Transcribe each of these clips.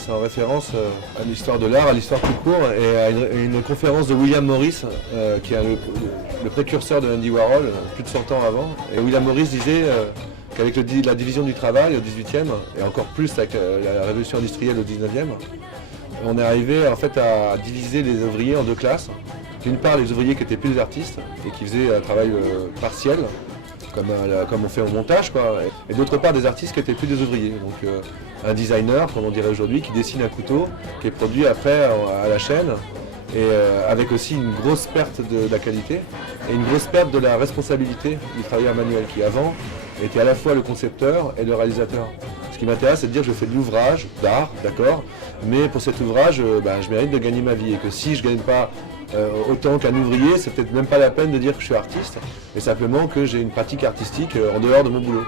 c'est en référence à l'histoire de l'art, à l'histoire tout court, et à une conférence de William Morris, qui est le précurseur de Andy Warhol, plus de 100 ans avant. Et William Morris disait qu'avec la division du travail au 18e, et encore plus avec la révolution industrielle au 19e, on est arrivé en fait à diviser les ouvriers en deux classes. D'une part, les ouvriers qui n'étaient plus des artistes et qui faisaient un travail partiel, comme on fait au montage, quoi. Et d'autre part, des artistes qui n'étaient plus des ouvriers. Donc un designer, comme on dirait aujourd'hui, qui dessine un couteau, qui est produit après à la chaîne, et avec aussi une grosse perte de la qualité et une grosse perte de la responsabilité du travailleur manuel, qui avant était à la fois le concepteur et le réalisateur. Ce qui m'intéresse, c'est de dire que je fais de l'ouvrage d'art, d'accord, mais pour cet ouvrage, je mérite de gagner ma vie, et que si je ne gagne pas autant qu'un ouvrier, c'est peut-être même pas la peine de dire que je suis artiste, mais simplement que j'ai une pratique artistique en dehors de mon boulot.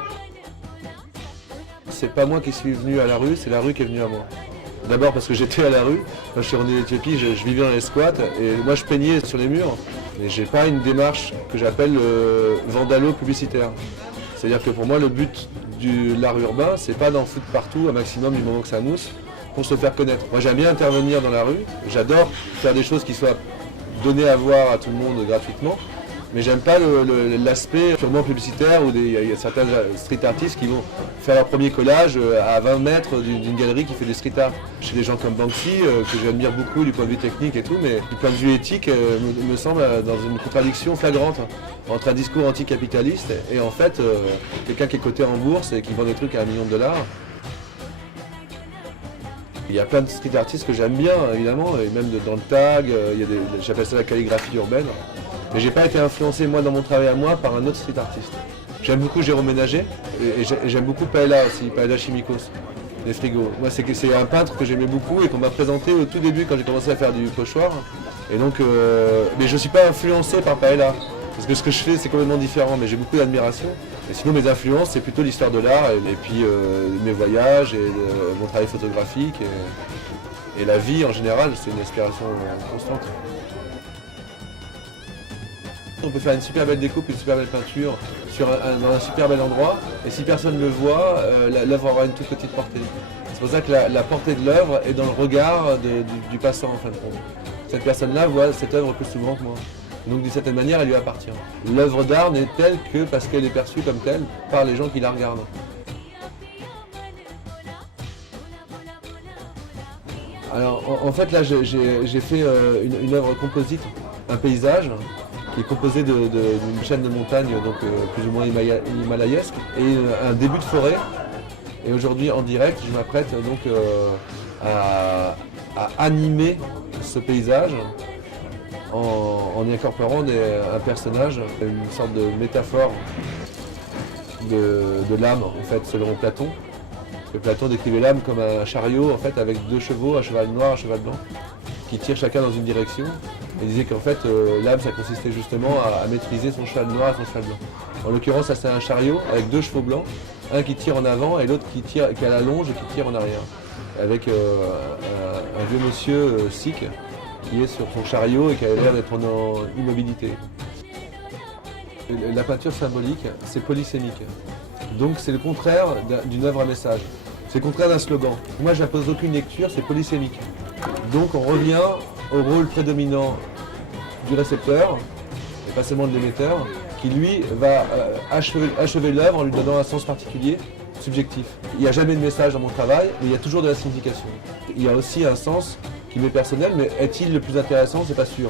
C'est pas moi qui suis venu à la rue, c'est la rue qui est venue à moi. D'abord parce que j'étais à la rue, quand je suis revenu d'Éthiopie, je vivais dans les squats, et moi je peignais sur les murs, mais j'ai pas une démarche que j'appelle vandalo-publicitaire. C'est-à-dire que pour moi, le but de l'art urbain, c'est pas d'en foutre partout un maximum du moment que ça mousse pour se faire connaître. Moi j'aime bien intervenir dans la rue, j'adore faire des choses qui soient données à voir à tout le monde gratuitement, mais j'aime pas l'aspect purement publicitaire où il y a certains street artistes qui vont faire leur premier collage à 20 mètres d'une galerie qui fait des street art. Chez des gens comme Banksy, que j'admire beaucoup du point de vue technique et tout, mais du point de vue éthique, me semble dans une contradiction flagrante entre un discours anticapitaliste et en fait quelqu'un qui est coté en bourse et qui vend des trucs à $1 million. Il y a plein de street artistes que j'aime bien, évidemment, et même dans le tag, j'appelle ça la calligraphie urbaine. Mais j'ai pas été influencé, moi, dans mon travail à moi, par un autre street artiste. J'aime beaucoup Jérôme Ménager, et j'aime beaucoup Paella aussi, Paella Chimicos, les frigos. Moi, c'est un peintre que j'aimais beaucoup et qu'on m'a présenté au tout début quand j'ai commencé à faire du pochoir. Et donc, mais je ne suis pas influencé par Paella, parce que ce que je fais, c'est complètement différent, mais j'ai beaucoup d'admiration. Et sinon, mes influences, c'est plutôt l'histoire de l'art, et puis mes voyages, et mon travail photographique, et la vie en général, c'est une inspiration constante. On peut faire une super belle découpe, une super belle peinture dans un super bel endroit, et si personne ne le voit, l'œuvre aura une toute petite portée. C'est pour ça que la portée de l'œuvre est dans le regard du passant en fin de compte. Cette personne-là voit cette œuvre plus souvent que moi. Donc d'une certaine manière, elle lui appartient. L'œuvre d'art n'est telle que parce qu'elle est perçue comme telle par les gens qui la regardent. Alors en fait là, j'ai fait une œuvre composite, un paysage, qui est composé d'une chaîne de montagnes, donc plus ou moins himalayesque, et un début de forêt. Et aujourd'hui, en direct, je m'apprête donc à animer ce paysage en y incorporant un personnage, une sorte de métaphore de l'âme, en fait, selon Platon. Parce que Platon décrivait l'âme comme un chariot, en fait, avec 2 chevaux, un cheval noir, un cheval blanc, qui tirent chacun dans une direction. Il disait qu'en fait, l'âme, ça consistait justement à maîtriser son cheval noir et son cheval blanc. En l'occurrence, ça c'est un chariot avec 2 chevaux blancs, un qui tire en avant et l'autre qui a la longe et qui tire en arrière. Avec un vieux monsieur sikh qui est sur son chariot et qui a l'air d'être en immobilité. La peinture symbolique, c'est polysémique. Donc c'est le contraire d'une œuvre à message. C'est le contraire d'un slogan. Moi, je n'impose aucune lecture, c'est polysémique. Donc on revient au rôle prédominant du récepteur, et pas seulement de l'émetteur, qui lui va achever l'œuvre en lui donnant un sens particulier, subjectif. Il n'y a jamais de message dans mon travail, mais il y a toujours de la signification. Il y a aussi un sens qui m'est personnel, mais est-il le plus intéressant? C'est pas sûr.